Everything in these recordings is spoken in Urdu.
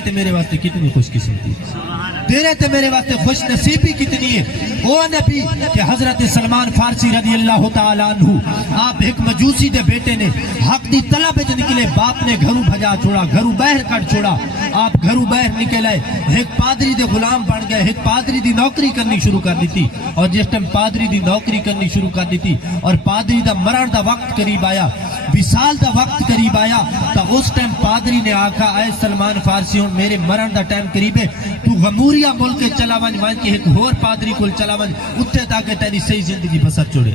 تیرے تے میرے واسطے کتنی خوش قسمتی، تیرے تے میرے واسطے خوش نصیبی کتنی ہے او نبی کہ حضرت سلمان فارسی رضی اللہ تعالیٰ عنہ آپ ایک مجوسی دے بیٹے نے حق دی طلب وچ نکلے، باپ نے گھروں بھجا چھوڑا، گھروں باہر کٹ چھوڑا، آپ گھروں باہر نکل آئے، ایک پادری دے غلام بن گئے، ایک پادری دی نوکری کرنی شروع کر دیتی، اور جس ٹائم پادری دی نوکری کرنی شروع کر دیتی اور پادری دا مرن دا وقت قریب آیا، وصال دا وقت قریب آیا، تو اس ٹائم پادری نے آکھا اے سلمان فارسی ہوں میرے مرن دا ٹائم قریب ہے، تو غموریہ ملک چلا ون کے ایک اور پادری کو چلا ون اتنے تاکہ تیری صحیح زندگی بسر چھوڑے۔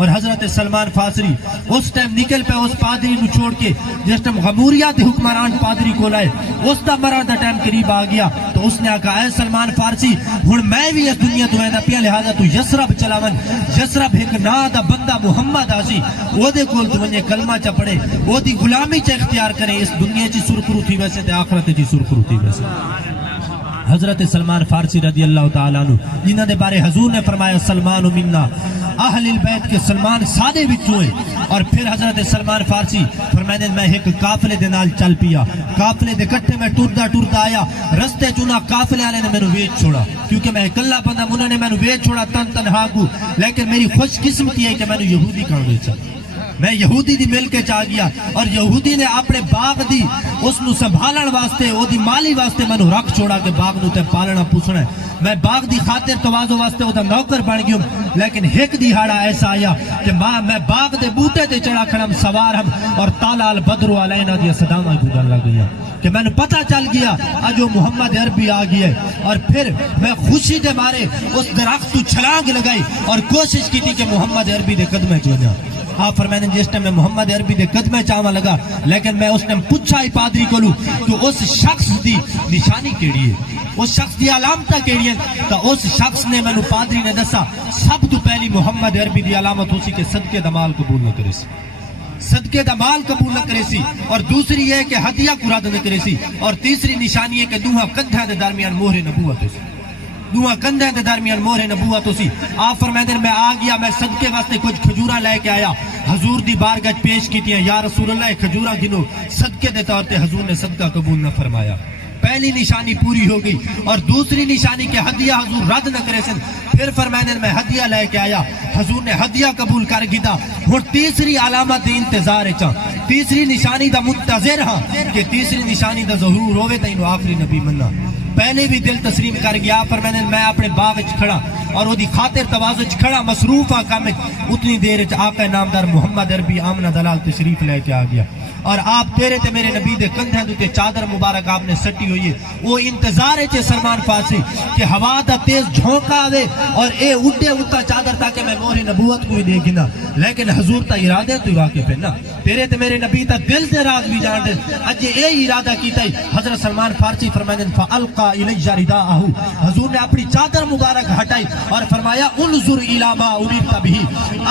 اور حضرت سلمان فارسی اس ٹائم نکل پہ اس پادری نو چھوڑ کے جس ٹائم غموریہ دے حکمران پادری کو لائے، اس دا مرن دا ٹائم قریب آ گیا، تو اس نے آکھا اے سلمان فارسی ہن میں بھی اس دنیا تو ایندہ پیا، لہذا تو یسرب چلا ون، یسرب ایک نا دا بندہ محمد آسی او دے کول تو ونجے کلمہ چا پڑے، او دی غلامی چا اختیار کرے، اس دنیا چی سرخرو تھی ویسے تے آخرت چی سرخرو تھی ویسے۔ حضرت سلمان فارسی رضی اللہ تعالیٰ عنہ جنہاں دے بارے حضور نے فرمایا سلمان منا اہل البیت کے سلمان سادے بچوں ہیں۔ اور پھر حضرت سلمان فارسی فرمائے میں ایک قافلے دے نال چل پیا، قافلے دے کٹھے میں ٹردا آیا، رستے چنا قافلے والے نے میں ویچ چھوڑا، کیونکہ میں اکلا بندہ، انہوں نے میں ویچ چھوڑا تنہا کو، لیکن میری خوش قسمتی ہے کہ میں یہودی کر ویچا، میں یہودی دی مل کے چاہ گیا، اور یہودی نے اپنے باغ دی اس نو سنبھالن واسطے او دی مالی واسطے میں رکھ چھوڑا کہ باغ نو تے پالنا پوسنا ہے، میں باغ دی خاطر توازو واسطے او دا نوکر بن گیا، لیکن ایک دیہاڑا ایسا آیا کہ میں باغ دے بوٹے تے چڑھا کھڑم سوار ہم، اور تالا البدر علینا دی صداواں گزر لگ گیا کہ میں نے پتہ چل گیا اجو محمد عربی آ گیا ہے۔ اور پھر میں خوشی دے مارے اس درخت تو چھلانگ لگائی اور کوشش کی تھی کہ محمد عربی دے قدمے چو جا۔ آپ فرمائیں جس ٹائم میں محمد عربی دے قدمے چاہاں لگا، لیکن میں اس ٹائم پوچھا ہی پادری کو لوں کہ اس شخص دی نشانی کیڑی ہے، اس شخص دی علامتہ کیڑی ہے، تو اس شخص نے میں پادری نے دسا سب تو پہلی محمد عربی دی علامت اسی کے صدقے دا مال قبول نہ کرے سی، صدقے دا مال قبول نہ کرے سی، اور دوسری یہ کہ ہدیہ کو رد نہ کرے سی، اور تیسری نشانی ہے کہ دوہاں کندھاں دے درمیان مہر نبوت سی، دوہاں کندھاں دے درمیان مہر نبوت سی۔ آپ فرمائیں میں آ گیا، میں صدقے واسطے کچھ کھجوراں لے کے آیا، حضور دی بارگاہ پیش کیتی ہیں، یا رسول اللہ کھجوراں گنو، صدقے دے طور تے حضور نے صدقہ قبول نہ فرمایا، پہلی نشانی پوری ہو گئی۔ اور دوسری نشانی کہ ہدیہ حضور رد نہ کرے سن، پھر فرمائیں میں ہدیہ لے کے آیا، حضور نے ہدیہ قبول کر گیا۔ اور تیسری علامت انتظار ہے چاہ، تیسری نشانی دا منتظر ہاں کہ تیسری نشانی دا ظہور ہوئے تا انہوں آخری نبی مننا، پہلے بھی دل تسلیم کر گیا۔ فرمائیں میں اپنے باغ وچ کھڑا اور وہ دی خاطر توازو وچ کھڑا مصروف آ کام، اتنی دیر وچ آقا نامدار محمد عربی آمنہ دلال تشریف لے کے آ گیا، اور آپ تیرے تے میرے نبی دے کندھے دے چادر مبارک آپ نے سٹی ہوئی ہے، وہ انتظار ہے سلمان فارسی کہ ہوا دا تیز جھونکا آوے اور اے اڈے اتا چادر تاکہ میں مہر نبوت کو ہی دے گنا، لیکن حضور تا ارادے تو واقف ہے نا، تیرے تے میرے نبی تا دل دے راز بھی جان دے، اج اے ارادہ کیتا ہے۔ حضرت سلمان فارسی فرمائیں فالقا الی رداءہ، حضور نے اپنی چادر مبارک ہٹائی اور فرمایا انظر الی ما امرت بہ،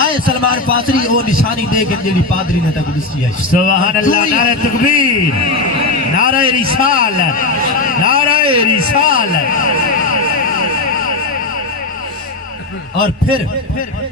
اے سلمان فارسی وہ نشانی دے کے جڑی پادری نے تک دسی ہے۔ سبحان اللہ، نعرہ تکبیر، نعرہ رسالت، نعرہ رسالت۔ اور پھر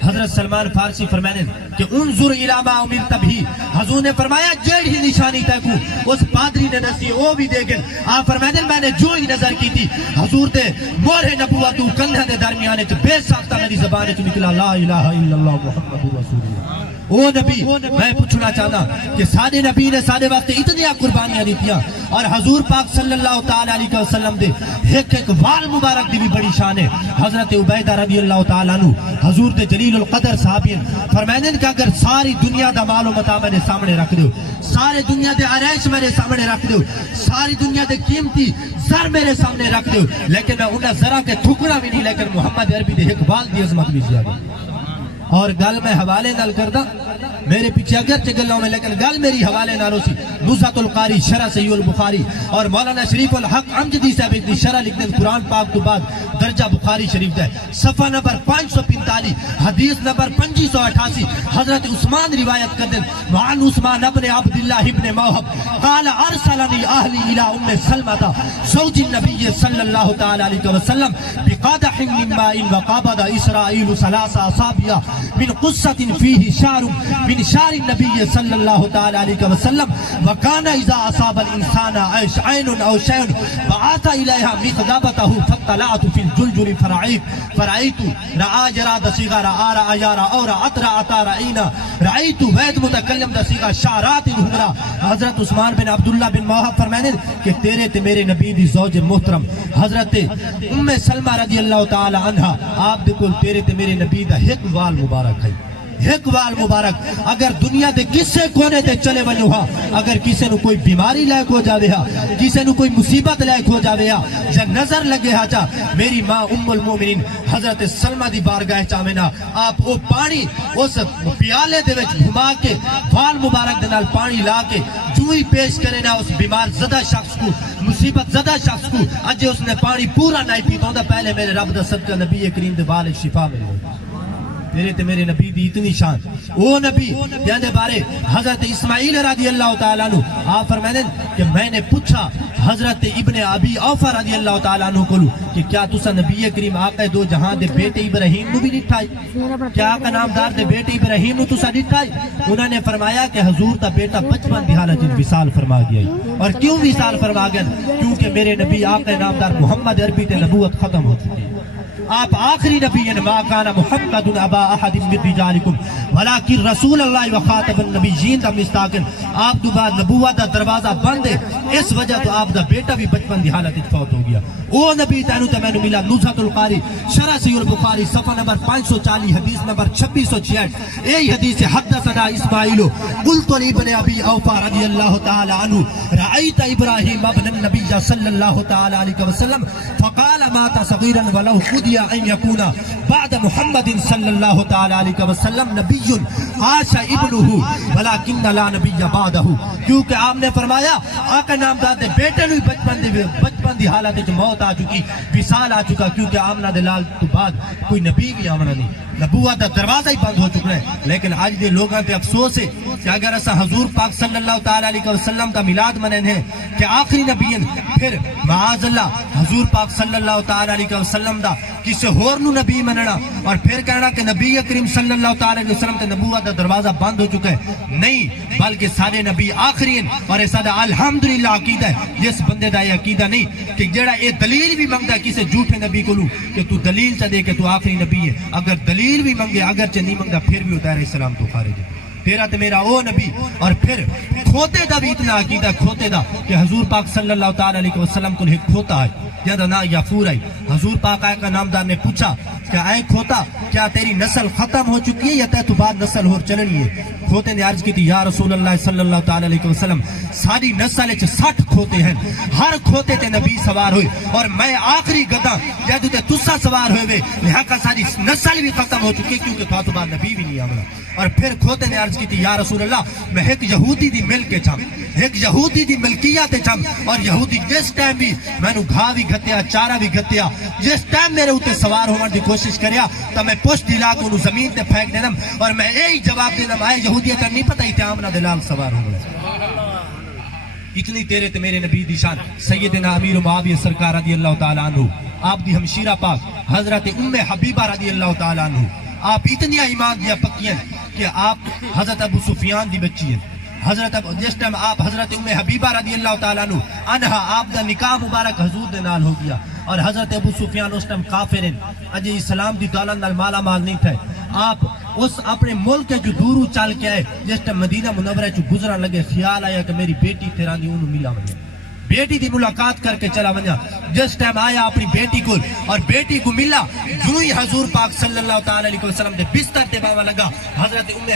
حضرت سلمان فارسی فرمائے کہ انظر الی ما امرت بہ، حضور نے فرمایا جیڑی نشانی تے کو اس پادری نے دسی وہ بھی دے گن۔ آپ فرمائے میں نے جو ہی نظر کی تھی حضور تے مہر نبوت کندھے دے درمیان وچ بے ساختہ میری زبان وچ نکلا لا الہ الا اللہ محمد رسول اللہ۔ او نبی میں پوچھنا چاہتا کہ سارے نبی نے سارے واسطے اتنی قربانیاں دیتیاں، اور حضور پاک صلی اللہ تعالی علیہ وسلم دے ایک ایک وال مبارک دی بھی بڑی شان ہے۔ حضرت عبیدہ رضی اللہ تعالیٰ عنہ حضور دے جلیل القدر صحابین فرمائیں کہ اگر ساری دنیا دا مال و متاع میرے سامنے رکھ دیو، سارے دنیا دے عرائش میرے سامنے رکھ دیو، ساری دنیا دے قیمتی زر میرے سامنے رکھ دیو، لیکن میں انہیں ذرا کے ٹھکرا بھی نہیں، لیکن محمد عربی دے ایک وال دی عظمت بھی زیادہ۔ اور گل میں حوالے نال کردہ، میرے پیچھے اگر چگلوں میں، لیکن گل میری حوالے نالوں سی نزہۃ القاری شرح صحیح البخاری، اور مولانا شریف الحق امجدی صاحب اتنی شرح لکھتے ہیں قرآن پاک تو بعد درجہ بخاری شریف ہے، صفحہ نمبر 545 حدیث نمبر 2588، حضرت عثمان روایت کرتے ہیں وعن عثمان ابن عبداللہ ابن موہب قال ارسلنی اہلی الى ام سلمہ زوج النبی صلی اللہ تعالی علیہ وسلم بقادح من ماء وقابض اسرائیل ثلاث اصابع من قصة فيه شعر من شعر النبي صلى الله تعالى عليه وسلم وکانا اذا اصاب الانسان عین او شیء بعث الیہا مخدبتہ فطلعت فی الجلجل فرأیت رعا جراد صیغہ رعا رعا یارا اور عطرا عطا رعینا رأیت وید متکلم دا صیغہ شعرات الحمرہ. حضرت عثمان بن عبداللہ بن موہب فرمائنے کہ تیرے تے میرے نبی دی زوج محترم حضرت ام سلمہ رضی اللہ تعالی عنہ آپ دے کول تیرے تے میرے نبی دا ایک وال مبارک ہے، ایک وال مبارک. اگر دنیا دے کسے کونے تے چلے ونجو ہا، اگر کسے نو کوئی بیماری لائق ہو جاوے ہا، کسے نو کوئی مصیبت لائق ہو جاوے ہا، جا نظر لگے ہا جا میری ماں ام المومنین حضرت سلمہ دی بارگاہ چاوینا آپ او پانی اس پیالے دے وچ گھما کے وال مبارک دے نال پانی لا کے جو ہی پیش کرے نا اس بیمار زدہ شخص کو، مصیبت زدہ شخص کو، اجے اس نے پانی پورا نہیں پیتا ہوندا پہلے میرے رب دا صدقہ نبی کریم دے وال شفا ملے. تیرے تے میرے نبی دی اتنی شان. او نبی جہاں دے بارے حضرت اسماعیل رضی اللہ تعالیٰ عنہ آپ فرمائیں کہ میں نے پوچھا حضرت ابن ابی اوفا رضی اللہ تعالیٰ عنہ کو کہ کیا تسا نبی کریم آقا دو جہاں دے بیٹے ابراہیم نو بھی نٹھائی، کیا آقا نامدار دے بیٹے ابراہیم نو تسا نٹھائی؟ انہوں نے فرمایا کہ حضور دا بیٹا بچپن دی حالت وصال فرما گیا. اور کیوں وصال فرما گیا؟ کیونکہ میرے نبی آقا نامدار محمد عربی تے نبوت ختم ہو چکی ہے. آپ آخری نبی ہیں. ما کان محمد ابا احد من رجالکم ولکن رسول اللہ وخاتم النبیین دا مستاقن. آپ دو بعد نبوت دا دروازہ بند ہے، اس وجہ تو آپ دا بیٹا بھی بچپن دی حالت فوت ہو گیا. او نبی تینو تے مینوں ملا نزہۃ القاری شرح صحیح البخاری صفحہ نمبر 540 حدیث نمبر 2666. یہی حدیث حدثنا اسماعیل قلت لابن ابی اوفا رضی اللہ تعالی عنہ رأیت ابراہیم ابن النبی صلی اللہ تعالی علیہ وسلم فقال مات صغیرا ولو خدی ان یکون بعد محمد صلی اللہ تعالی علیہ وسلم نبی عاش ابنہ ولکن لا نبی بعدہ. کیونکہ آپ نے فرمایا آقا نامدار دے بیٹے نو بچپن دی حالت وچ موت آ چکی، وصال آ چکا، کیونکہ آمنہ دے لال تو بعد کوئی نبی بھی آمنہ نہیں، نبوت دا دروازہ ہی بند ہو چکا ہے. لیکن آج دے لوگاں تے افسوس ہے کہ اگر اسا حضور پاک صلی اللہ تعالی علیہ وسلم دا میلاد منن ہے کہ آخری نبی ہیں، پھر معاذ اللہ حضور پاک صلی اللہ تعالی علیہ وسلم دا کسی ہور نو نبی مننا اور پھر کہنا کہ نبی کریم صلی اللہ تعالی علیہ وسلم تے نبوت دا دروازہ بند ہو چکا ہے. نہیں، بلکہ سارے نبی آخری ہیں. اور ایسا دا الحمدللہ عقیدہ ہے جس بندے دا یہ عقیدہ نہیں کہ جڑا یہ دلیل بھی منگتا ہے کسی جھوٹے نبی کو کہ تو دلیل چا دے کہ تو آخری نبی ہے، اگر دلیل بھی منگے اگرچہ نہیں منگتا پھر بھی دائرہ اسلام تو خارج ہے. تیرا تے میرا او نبی. اور پھر کھوتے دا بھی اتنا عقیدہ کھوتے دا کہ حضور پاک صلی اللہ تعالی علیہ وسلم کو ایک کھوتا ہے جہاں نا یافور ہے. حضور پاک آئے کا نامدار نے پوچھا کہ اے کھوتا کیا تیری نسل ختم ہو چکی ہے یا تے تو بعد نسل اور چلنی ہے؟ کھوتے نے عرض کی تھی یا رسول اللہ صلی اللہ تعالی علیہ وسلم ساری نسل 60 کھوتے ہیں، ہر کھوتے تے نبی سوار ہوئے اور میں آخری گدا جہاں تے تسا سوار ہوئے لہذا ساری نسل بھی ختم ہو چکی ہے کیونکہ تو بعد نبی بھی نہیں آمنا. اور پھر کھوتے نے عرض کی تھی یا رسول اللہ میں ایک یہودی دی مل کے چھم، ایک یہودی دی ملکیت چھم، اور یہودی جس ٹائم بھی میں نو گھا بھی گھتیا چارہ بھی گھتیا جس ٹائم میرے اوتے سوار ہونے دی کوشش کریا تو میں پشت ہلا کے انہوں زمین تے پھینک دینا اور میں یہی جواب دینا آئے یہودیت نہیں پتہ ہی تے آمنہ دلال سوار ہو گئے. اتنی تیرے تے میرے نبی دی شان. سیدنا امیر معاویہ سرکار رضی اللہ تعالیٰ عنہ آپ دی ہمشیرہ پاک حضرت ام حبیبہ رضی اللہ تعالیٰ عنہ آپ اتنی ایمان دیا پکی ہیں کہ آپ حضرت ابو سفیان دی بچی ہیں. حضرت جس ٹائم آپ حضرت ام حبیبہ رضی اللہ تعالیٰ عنہ آپ دا نکاح مبارک حضور دے نال ہو گیا اور حضرت ابو سفیان اس ٹائم کافر ہیں، اجے اسلام دی دولت نال مالا مال نہیں تھے. آپ اس اپنے ملک جو دورو چل کے آئے جس ٹائم مدینہ منورہ چو گزران لگے خیال آیا کہ میری بیٹی تیران دی انہوں ملا ونیا، بیٹی دی ملاقات کر کے چلا ونیا. جس ٹائم آیا اپنی بیٹی کو اور بیٹی کو ملا جو ہی حضور پاک صلی اللہ تعالی علیہ وسلم دے بستر دے باوا لگا حضرت ام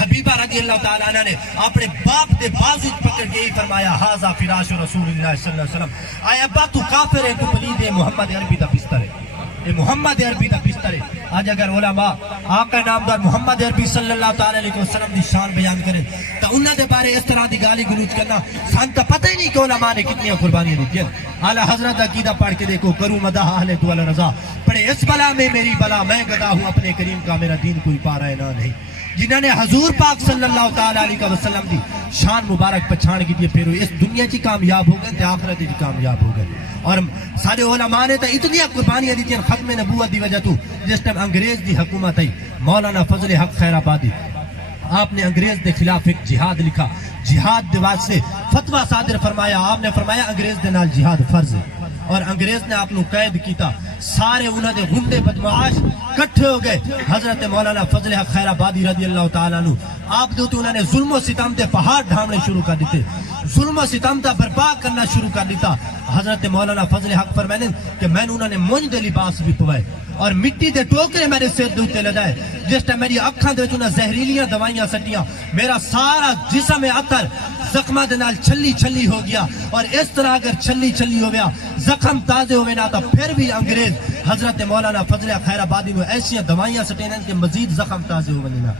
حبیبہ رضی اللہ تعالی عنہ نے اپنے باپ دے بازو پکڑ کے ہی فرمایا ھذا فراش رسول اللہ صلی اللہ علیہ وسلم. آیا ابا تو کافر ہے، تو پلید ہے، محمد عربی دا بستر ہے، یہ محمد عربی دا بستر ہے. آج اگر علماء آقا نامدار محمد عربی صلی اللہ تعالی علیہ وسلم دی شان بیان کریں تو انہوں نے بارے اس طرح دی گالی گلوچ کرنا سان کا پتہ ہی نہیں کہ علماء نے کتنی قربانیاں دی. اعلیٰ حضرت عقیدہ پڑھ کے دیکھو کروں مدح اہل دول رضا پڑھے اس بلا میں میری بلا میں گدا ہوں اپنے کریم کا میرا دین کوئی پارا نہ نہیں. جنہوں نے حضور پاک صلی اللہ تعالی علیہ وسلم دی شان مبارک پچھان کی دیئے پھر اس دنیا چی کامیاب ہو گئے تے آخرت چی کامیاب ہو گئے. اور سارے علماء نے تا اتنی قربانیاں دیتی ہیں ختم نبوت دی وجہ تو جس ٹائم انگریز دی حکومت ہے مولانا فضل حق خیر آبادی آپ نے انگریز کے خلاف ایک جہاد لکھا، جہاد دے واسطے فتویٰ صادر فرمایا، آپ نے فرمایا انگریز دے نال جہاد فرض ہے، اور انگریز نے آپ نو قید کیتا، سارے انہوں نے گنڈے بدمعاش کٹھے ہو گئے، حضرت مولانا فضل حق خیر آبادی رضی اللہ تعالیٰ عنہ آپ دے انہوں نے ظلم و ستم دے پہاڑ ڈھانپنے شروع کر دیتے، ظلم و ستم دا برپا کرنا شروع کر دیتا۔ حضرت مولانا فضل حق فرمانے کہ میں نے انہوں نے مونج دے لباس بھی پوائے اور مٹی دے ٹوکرے میرے سر دے اوتے لگائے، جس ٹائم میری اکھاں دے وچ انہاں زہریلیاں دوائیاں سٹیاں، میرا سارا جسم اثر زخماں دے نال چھلی چھلی ہو گیا، اور اس طرح اگر چھلی چھلی ہو گیا زخم تازے ہوئے نہ تو پھر بھی انگریز حضرت مولانا فضل خیر آبادی کو ایسی دوائیاں سٹینے کہ مزید زخم تازے ہوئے نہ،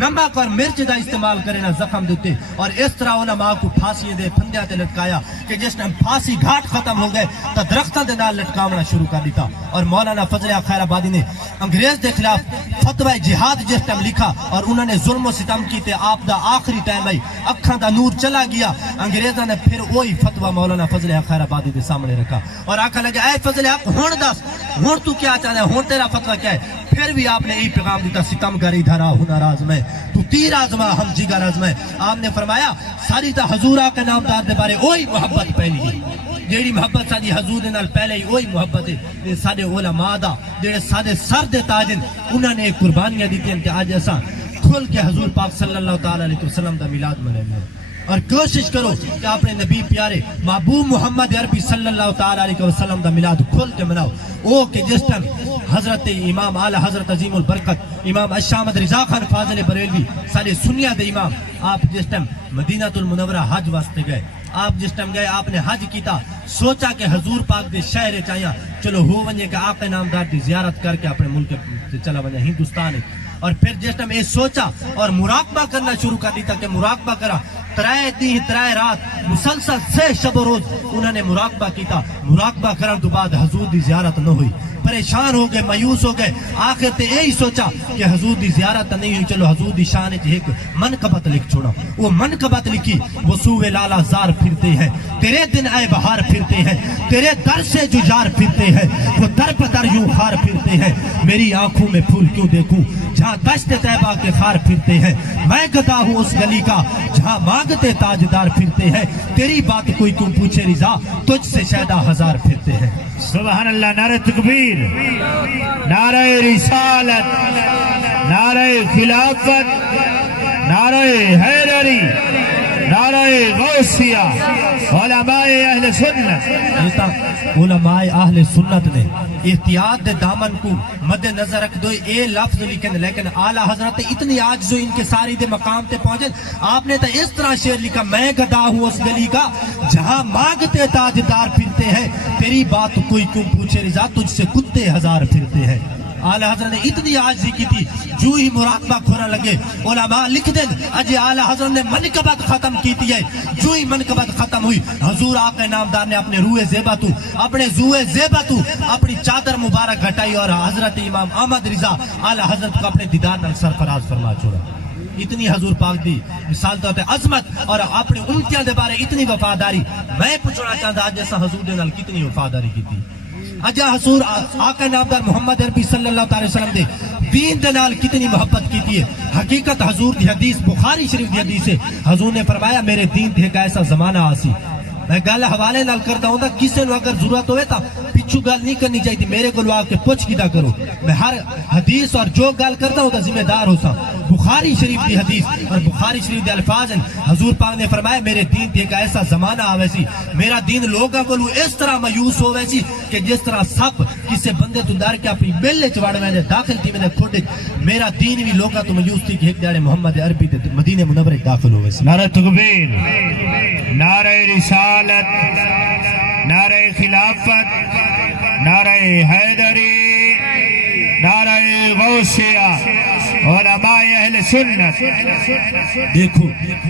نمک اور مرچ دا استعمال کرے نہ زخم دیتے، اور اس طرح علماء کو پھانسی دے پھندیاں تے لٹکایا کہ جس ٹائم پھانسی گھاٹ ختم ہو گئے تو درختاں دے نال لٹکاونا شروع کر دیتا۔ اور مولانا فضل خیر آبادی نے انگریز دے خلاف فتوی جہاد جس ٹائم لکھا اور انہوں نے ظلم و ستم کیتے، آپ دا آخری ٹائم آئی، اکھاں دا نور چلا گیا، انگریزاں نے پھر وہی فتوی مولانا فضل خیر آبادی دے سامنے رکھا اور آکھا لگا اے فضل حق ہن دس ہن تو کیا چاہتا ہے، ہن تیرا فتوی کیا ہے؟ پھر بھی آپ نے یہی پیغام دیتا، ستم گری دھرا ہنر آزمائے تو تیر آزما ہم جگر آزمائے۔ آپ نے فرمایا ساری تا حضور آقا نامدار دے بارے وہی محبت پہلی ہے، جیڑی محبت ساری حضور دے نال پہلے ہی وہی محبت ہے، سارے علماء دا جڑے سارے سر دے تاج انہوں نے قربانیاں دیتی ہیں کہ آج ایسا کھل کے حضور پاک صلی اللہ تعالی علیہ وسلم دا میلاد منائیں، اور کوشش کرو کہ اپنے نبی پیارے محبوب محمد عربی صلی اللہ تعالی علیہ وسلم دا میلاد کھل کے مناؤ، او کہ جس ٹائم حضرت امام اعلی حضرت عظیم البرکت امام اشامد رضا خان فاضل بریلوی سارے سنیہ دے امام، آپ جس ٹائم مدینہ المنورہ حج واسطے گئے، آپ جس ٹائم گئے آپ نے حج کیتا، سوچا کہ حضور پاک دے شہر چاہیاں چلو ہو ونجے کہ آقا نامدار دی زیارت کر کے اپنے ملک چلا ونجے ہندوستان ہے، اور پھر جس ٹائم یہ سوچا اور مراقبہ کرنا شروع کر دیتا کہ مراقبہ کرا، ترائے دن ترائے رات مسلسل 6 شب و روز انہوں نے مراقبہ کیتا، مراقبہ کرنے تو بعد حضور دی زیارت نہ ہوئی، پریشان ہو گئے، مایوس ہو گئے، آخر تے یہی سوچا کہ حضور دی زیارت نہیں ہوئی، چلو حضور دی شان ایک منقبت لکھ چھوڑا، وہ منقبت لکھی، وہ سوئے لالا زار پھرتے ہیں، تیرے دن آئے بہار پھرتے ہیں، تیرے در سے ججار پھرتے ہیں، وہ در پدر یوں خار پھرتے ہیں، میری آنکھوں میں پھول کیوں دیکھوں جہاں دشت طیبہ کے خار پھرتے ہیں، میں گدا ہوں اس گلی کا جہاں مانگتے تاجدار پھرتے ہیں، تیری بات کوئی کیوں پوچھے رضا تجھ سے شیدہ ہزار پھرتے ہیں۔ سبحان اللہ، نعرہ تکبیر، نعرہ رسالت، نعرہ خلافت، نعرہ حیدری، نعرہ غوثیہ، علماء اہل سنت۔ علماء اہل سنت نے احتیاط دے دامن کو مد نظر رکھ دو، اے لفظ لکھیں، لیکن اعلیٰ حضرت اتنی آج جو ان کے ساری دے مقام تے پہنچے، آپ نے تو اس طرح شعر لکھا، میں گدا ہوں اس گلی کا جہاں مانگتے تاجدار پھرتے ہیں، تیری بات کوئی کیوں پوچھے رضا تجھ سے کتے ہزار پھرتے ہیں۔ اعلیٰ حضرت نے اتنی عاجزی کی تھی، جو ہی مراقبہ کھونا لگے علماء لکھ دیں اجے اعلیٰ حضرت نے منقبت ختم کی تھی ہے، جو ہی منقبت ختم ہوئی حضور آقا نامدار نے اپنے روح زیبتو اپنے زوئے زیبتو اپنی چادر مبارک گھٹائی اور حضرت امام احمد رضا اعلیٰ حضرت کو اپنے دیدار نال سرفراز فرما چھوڑا۔ اتنی حضور پاک دی مثال طور پہ عظمت اور اپنے امتیاں دے بارے اتنی وفاداری، میں پوچھنا چاہتا آج جیسا حضور دے نال کتنی وفاداری کی تھی، اجا حضور آقا نامدار محمد عربی صلی اللہ علیہ وسلم دے دین دے نال کتنی محبت کی تھی ہے۔ حقیقت حضور دی حدیث بخاری شریف دی حدیث ہے، حضور نے فرمایا میرے دین تے ایک ایسا زمانہ آسی، میں گل حوالے نال کرتا ہوں کسی نو اگر ضرورت ہوئے تا پچھو گل نہیں کرنی چاہیے، میرے کو آ کے پوچھ کیتا کرو، میں ہر حدیث اور جو گل کرتا ہوں ذمہ دار ہوتا۔ بخاری شریف دی حدیث اور بخاری شریف دے الفاظ ہیں، حضور پاک نے فرمایا میرے دین تے ایک ایسا زمانہ آوے سی، میرا دین لوگاں کو اس طرح مایوس ہوئے سی کہ جس طرح سپ کسی بندے تو ڈر کے اپنی بیلے چواڑ میں داخل تھی میں کھوڑ، میرا دین بھی لوگاں تو مایوس تھی کہ ایک دیڑے محمد عربی دے مدینے منورے داخل ہوئے سی۔ نعرہ تکبیر، نعرہ رسالت، نعرہ خلافت، نعرہ حیدری، نعرہ غوثیہ، علماء اہل سنت۔ دیکھو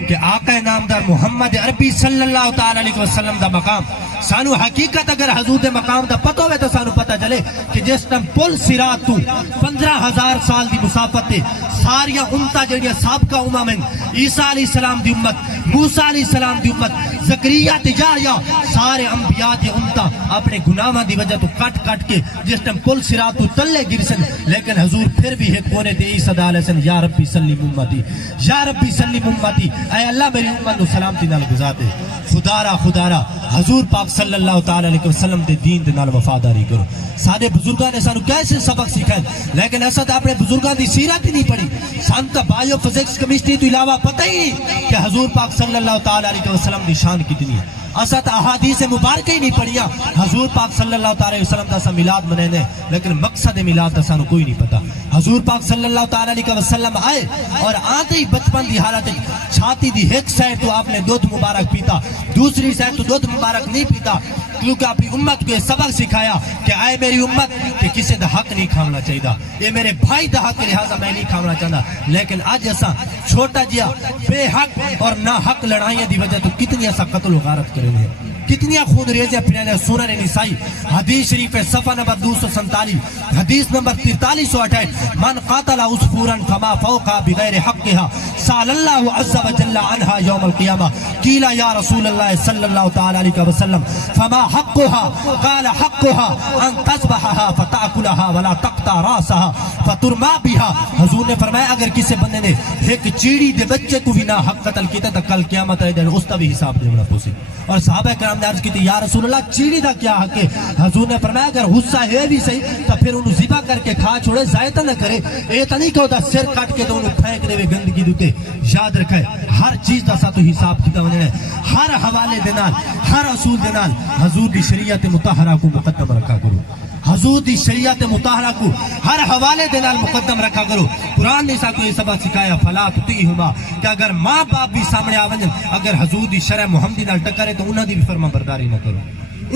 کہ آقا نامدار محمد عربی صلی اللہ تعالی علیہ وسلم دا مقام سانو حقیقت اگر حضور دے مقام دا پتہ ہوئے تو سانو پتہ چلے کہ جس ٹائم پل صراط تو 15,000 سال دی مسافت تے ساریاں امتاں جڑیاں سابقہ امم ہیں، عیسیٰ علیہ السلام دی امت، موسیٰ علیہ السلام دی امت، زکریا تے یحییٰ سارے انبیاء دی امتا اپنے گناہاں دی وجہ تو کٹ کٹ کے جس ٹائم پل صراط تو تلے گرسن، لیکن حضور پھر بھی ایک کونے تے صدا علیہ وسلم یا ربی سلم امتی، یا ربی سلم امتی، اے اللہ میری امت نو سلامتی نال گزار دے۔ خدا را حضور پاک صلی اللہ تعالی علیہ وسلم دے دین دے نال وفاداری کرو۔ سارے بزرگاں نے سانو کیسے سبق سکھائے، لیکن ایسا تو اپنے بزرگاں دی سیرت ہی نہیں پڑھی، سان کا بایو فزکس کیمسٹری تو علاوہ پتہ ہی نہیں کہ حضور پاک صلی اللہ تعالی علیہ وسلم دی شان کتنی ہے۔ اسد احادیث مبارکہ ہی نہیں پڑھیا، حضور پاک صلی اللہ تعالی علیہ وسلم دا سا میلاد منانے، لیکن مقصد میلاد دا سانو کوئی نہیں پتا۔ حضور پاک صلی اللہ تعالی علیہ وسلم آئے اور آتے ہی بچپن دی حالت چھاتی دی ایک سائڈ تو آپ نے دودھ مبارک پیتا، دوسری سائڈ تو دودھ مبارک نہیں پیتا، کیونکہ اپنی امت کو یہ سبق سکھایا کہ آئے میری امت کہ کسی دا حق نہیں کھانا چاہیے، یہ میرے بھائی دا حق لہذا میں نہیں کھانا چاہتا۔ لیکن آج ایسا چھوٹا جیا بے حق اور نا حق لڑائیاں دی وجہ تو کتنی ایسا قتل و غارت کرے ہیں، کتنی خون ریزیں پھیلانے۔ سنن نسائی حدیث شریف صفحہ نمبر 247، حدیث نمبر 4328، من قاتل عصفورا فما فوقها بغیر حقها سال اللہ عز وجل عنها یوم القیامہ۔ قیل یا رسول اللہ صلی اللہ تعالی علیہ وسلم فما حقها؟ قال حقها ان تذبحها فتاکلها ولا تقطع راسها فترمى بها۔ حضور نے فرمایا اگر کسی بندے نے ایک چیڑی دے بچے کو بھی نہ حق قتل کیتا تو کل قیامت والے دن اس کا بھی حساب دینا پوسی۔ اور صحابہ کرام نے عرض کی تھی یا رسول اللہ چیڑی دا کیا حق ہے؟ حضور نے فرمایا اگر غصہ ہے بھی صحیح تو پھر انہوں ذبح کر کے کھا چھوڑے، ضائع نہ کرے، یہ تو نہیں کہ دا سر کٹ کے تو انہوں پھینک دے گندگی دوتے۔ یاد رکھے ہر چیز دا ساتھ حساب کیتا ہونے ہے، ہر حوالے دینال ہر اصول دینال حضور دی شریعت مطہرہ کو مقدم رکھا کرو، حضور دی شریعت مطہرہ کو ہر حوالے دینال مقدم رکھا کرو۔ قرآن نے ساتھ یہ سبق سکھایا فلا تطیعہما، کہ اگر ماں باپ بھی سامنے آونجن اگر حضور دی شرع محمدی نال ٹکرے تو انہاں دی بھی فرما برداری نہ کرو،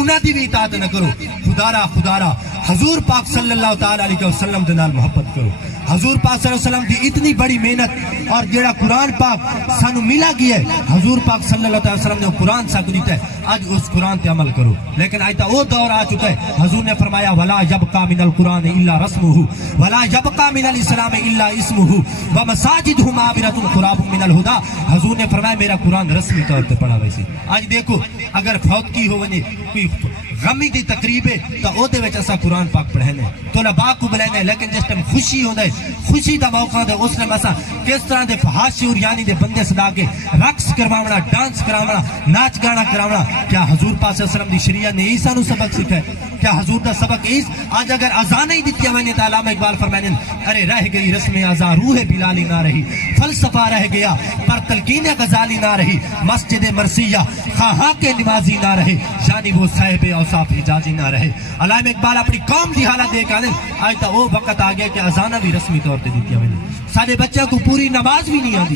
انہاں دی بھی اطاعت نہ کرو۔ خدا را حضور پاک صلی اللہ تعالی علیہ وسلم دے نال محبت کرو۔ حضور پاک صلی اللہ علیہ وسلم دی اتنی بڑی محنت اور جیڑا قرآن پاک سانو ملا گیا ہے، حضور پاک صلی اللہ علیہ وسلم نے قرآن ساکو دیتا ہے، آج اس قرآن تے عمل کرو۔ لیکن آئیتا وہ دور آ چکا ہے، حضور نے فرمایا وَلَا يَبْقَى مِنَ الْقُرْآنِ إِلَّا رَسْمُهُ وَلَا يَبْقَى مِنَ الْإِسْلَامِ إِلَّا اسْمُهُ وَمَسَاجِدُهُ مَعْمُورَةٌ خُرَابٌ مِنَ الْهُدَىٰ۔ حضور نے فرمایا میرا قرآن رسمی طور پہ پڑھا ویسی۔ آج دیکھو اگر فوت کی ہو ونی کوئی غمی دی تقریب ہے تو او دے وچ اسا قرآن پاک پڑھنے طلباء کو بلانے، لیکن جس ٹائم خوشی ہوندا ہے، خوشی دا موقع دے اس نے مسا کس طرح دے فحاشی اور یعنی دے بندے صدا کے رقص کرواونا، ڈانس کرواونا، ناچ گانا کرواونا۔ کیا حضور پاک صلی اللہ علیہ وسلم دی شریعت نے عیسیٰ نو سبق سکھائے؟ کیا حضور دا سبق عیس آج اگر اذان ہی دیتی ہے تو علامہ اقبال فرمائیں ارے رہ گئی رسم اذان روح بلالی نہ رہی، فلسفہ رہ گیا پر تلقین غزالی نہ رہی، مسجد مرثیہ خواہاں کے نمازی نہ رہے، یعنی وہ صاحب اوصاف حجازی نہ رہے۔ علامہ اقبال اپنی قوم دی حالت دیکھ آنے آج تا وہ وقت آ گیا کہ اذانہ بھی رسمی طور پہ دیتی ہے۔ سارے بچوں کو پوری نماز بھی نہیں آتی،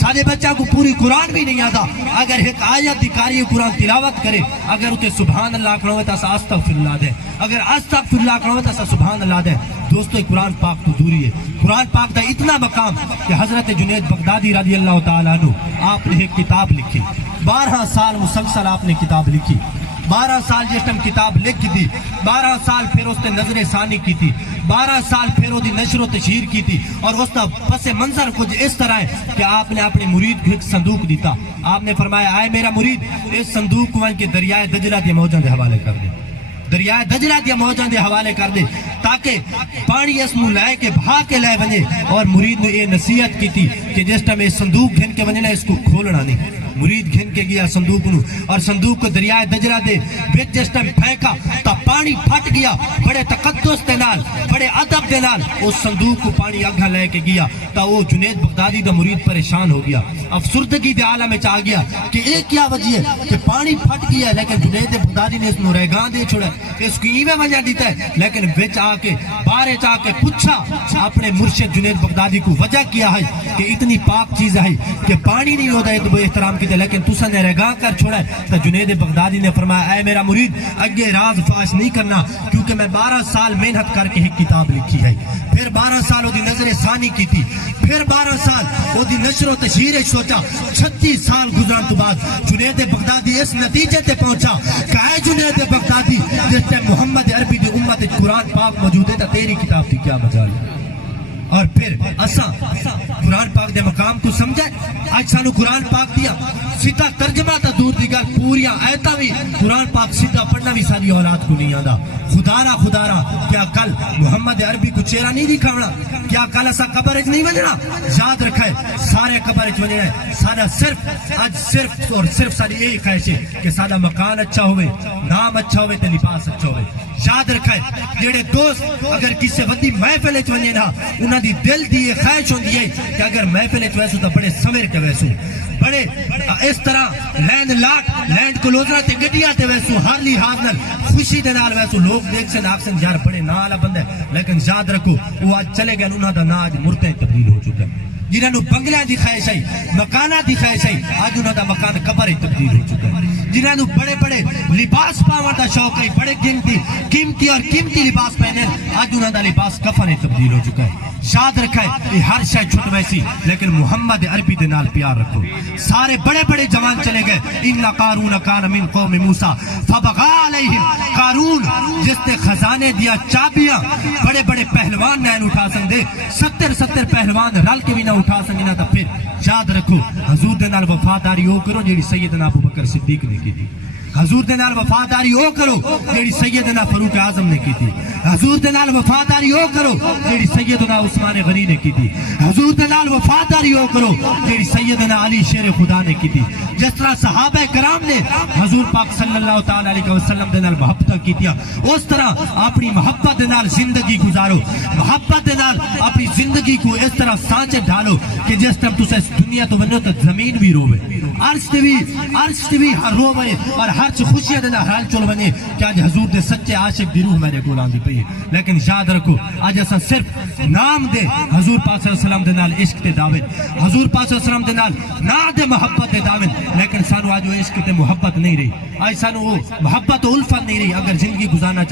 سارے بچوں کو پوری قرآن بھی نہیں آتا۔ اگر ایک آیت دکاری قرآن تلاوت کرے، اگر اسے سبحان اللہ کرو تو استغفر اللہ دے، اگر استغفر اللہ کرو تو سبحان اللہ دے۔ دوستو قرآن پاک تو دوری ہے، قرآن پاک دا اتنا مقام کہ حضرت جنید بغدادی رضی اللہ تعالیٰ عنہ آپ نے ایک کتاب لکھی، 12 سال مسلسل آپ نے کتاب لکھی، 12 سال جس ٹائم کتاب لکھ دی، 12 سال پھر اس نے نظر ثانی کی تھی، 12 سال پھر وہ نشر و تشہیر کی تھی، اور اس کا پس منظر کچھ اس طرح ہے کہ آپ نے اپنے مرید کو ایک صندوق دیتا۔ آپ نے فرمایا آئے میرا مرید اس صندوق کو ان کے دریائے دجلہ دے موجوں دے حوالے کر دے، دریائے دجلہ دے موجوں دے حوالے کر دے تاکہ پانی اس مو لائے کے بھا کے لائے بنے۔ اور مرید نے یہ نصیحت کی تھی کہ جس ٹائم یہ صندوق گھن کے بنے اس کو کھولنا نہیں۔ مرید گھن کے گیا صندوق نو اور صندوق کو دریائے دجلہ دے وچ جس ٹائم پھینکا تا پانی پھٹ گیا، بڑے تقدس دے نال بڑے ادب دے نال اس صندوق کو پانی اگھا لے کے گیا تا وہ جنید بغدادی دا مرید پریشان ہو گیا، افسردگی دے عالم میں چاہ گیا کہ ایک کیا وجہ ہے کہ پانی پھٹ گیا ہے، لیکن جنید بغدادی نے اس نو ریگاں دے چھوڑا، اس کی ایویں وجہ دیتا ہے، لیکن وچ آ کے بارے چاہ کے پوچھا اپنے مرشد جنید بغدادی کو وجہ کیا ہے کہ اتنی پاک چیز ہے کہ پانی نہیں ہوتا ہے تو وہ احترام کی، لیکن تسا نے رگاں کر چھوڑا ہے۔ تو جنید بغدادی نے فرمایا اے میرا مرید اگے راز فاش نہیں کرنا، کیونکہ میں 12 سال محنت کر کے ایک کتاب لکھی ہے، پھر 12 سال وہ دی نظر ثانی کی تھی، پھر 12 سال وہ دی نشر و تشہیر سوچا، 36 سال گزران تو بعد جنید بغدادی اس نتیجے تے پہنچا کہ اے جنید بغدادی جس تے محمد عربی دی امت قرآن پاک موجود ہے تا تیری کتاب تھی کیا مجال ہے۔ اور پھر اساں قرآن پاک دے مقام کو سمجھے آج سانو قرآن پاک دیا سیدھا ترجمہ تا دور دی گل پوریا ایتا بھی قرآن پاک سیدھا پڑھنا بھی ساری اولاد کو نہیں آندا خدا را کیا کل محمد عربی کو چہرہ نہیں دکھاونا کیا کل اسا قبر اچ نہیں ونجنا یاد رکھے سارے قبر اچ ونجنا ہے سارا صرف اور صرف ساری یہی خواہش ہے کہ سارا مکان اچھا ہوئے نام اچھا ہوئے تے لباس اچھا ہوئے یاد رکھے جڑے دوست اگر کسی وڈی محفل اچ ونجے نا انہاں دی دل دی یہ خواہش ہوندی ہے کہ اگر محفل اچ ویسو تو بڑے سمر کے ویسو بڑے اس طرح لینڈ کلوزرہ تے گڈیاں تے ویسو ہر لحاظ نال خوشی دے نال ویسو لوگ دیکھ سے آکھسن یار بڑے نا والا بندہ ہے لیکن یاد رکھو وہ آج چلے گئے انہاں دا نا آج مردے تبدیل ہو چکا ہے جنہاں نو بنگلیاں دی خواہش ہے مکاناں دی خواہش ہے آج انہاں دا مکان قبر تبدیل ہو چکا ہے جنہاں نو بڑے بڑے لباس پاون دا شوق ہے بڑے قیمتی لباس پہنے آج انہاں دا لباس کفن تبدیل ہو چکا ہے یاد رکھے یہ ہر شے چھٹ ویسی لیکن محمد عربی دے نال پیار رکھو سارے بڑے جوان چلے گئے ان قارون کان من قوم موسیٰ فبغى علیہم قارون جس نے خزانے دیا چابیاں بڑے پہلوان نہ اٹھا سکتے 70 پہلوان رل کے بھی نہ اٹھا سکنا تھا پھر یاد رکھو حضور دے نال وفاداری او کرو جیڑی سیدنا ابو بکر صدیق نے کی تھی حضور دے نال وفاداری او کرو جیڑی سیدنا فاروق اعظم نے کی تھی حضور دے نال وفاداری او کرو جیڑی سیدنا عثمان غنی نے کی تھی حضور دے نال وفاداری او کرو جیڑی سیدنا علی شیر خدا نے کی تھی جس طرح صحابہ کرام نے حضور پاک صلی اللہ تعالی علیہ وسلم دے نال محبت کیتیا اس طرح اپنی محبت دے نال زندگی گزارو محبت دے نال اپنی زندگی کو اس طرح سانچے ڈالو کہ جس طرح تسے اس دنیا تو بنو تو زمین بھی روے عرش بھی روے اور ہر چ خوشیاں دے نال حال چل بنے کہ آج حضور دے سچے عاشق دی روح میرے کول آندی پئی لیکن یاد رکھو آج اساں صرف نام دے حضور پاک صلی اللہ علیہ وسلم دے نال عشق تے دعوت حضور پاک صلی اللہ علیہ وسلم دے نال نا دے محبت تے دعوت لیکن سانو آج وہ عشق تے محبت نہیں رہی آج سانو وہ محبت و الفت نہیں رہی اگر زندگی گزارنا